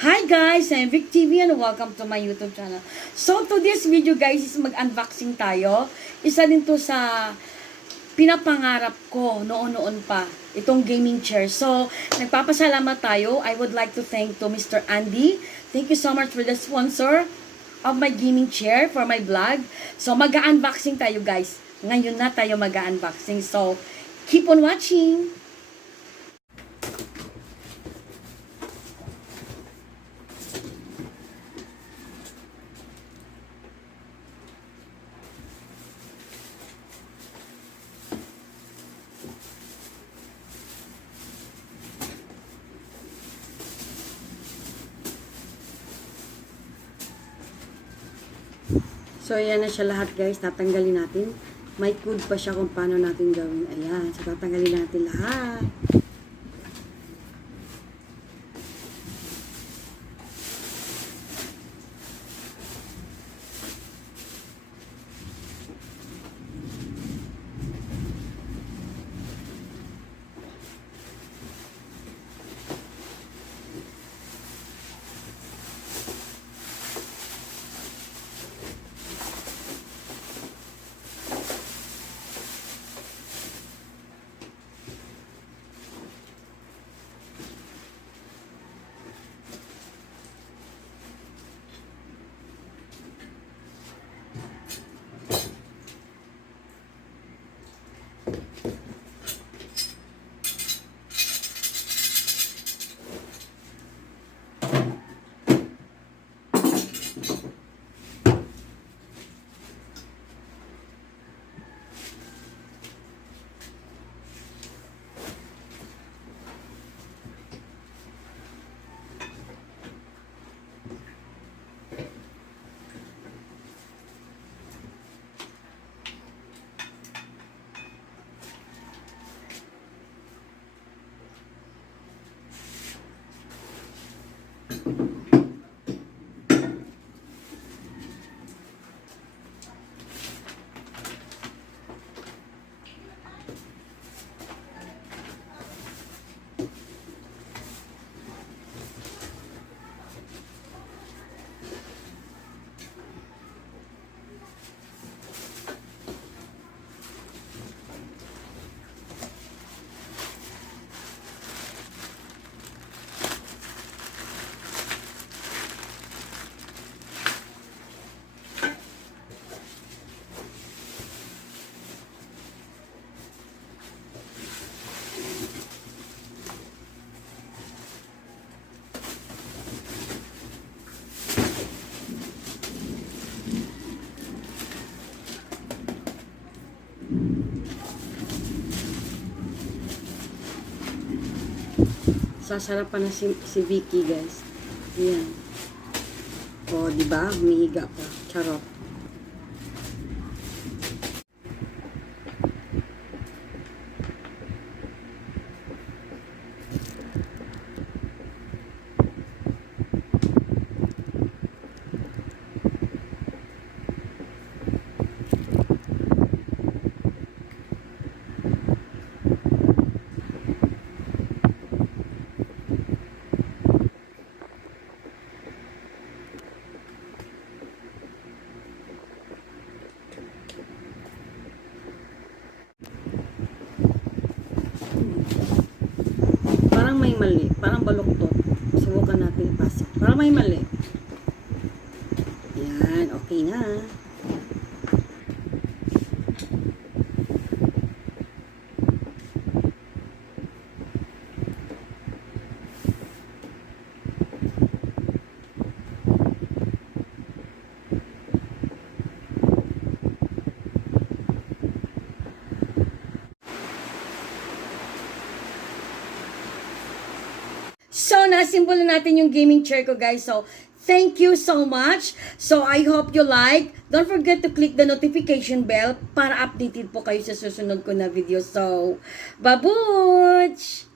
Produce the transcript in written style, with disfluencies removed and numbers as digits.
Hi guys, I'm Vic TV and welcome to my YouTube channel. So today's video guys is mag-unboxing tayo. Isa din to sa pinapangarap ko noon pa, itong gaming chair. So nagpapasalamat tayo. I would like to thank to Mr. Andy. Thank you so much for the sponsor of my gaming chair for my vlog. So mag-unboxing tayo guys. Ngayon na tayo mag-unboxing. So keep on watching. So, ayan na siya lahat guys. Tatanggalin natin. May code pa siya kung paano natin gawin. Ayan. So, tatanggalin natin lahat. Sasarapan na si Vicky guys. Ayan. O, diba? Humihiga pa. Charot. Parang may mali. Parang baluktot. Subukan natin ipasok. Parang may mali. Yan. Okay na. So, nasimbol na natin yung gaming chair ko, guys. So, thank you so much. So, I hope you like. Don't forget to click the notification bell para updated po kayo sa susunod ko na video. So, babuch!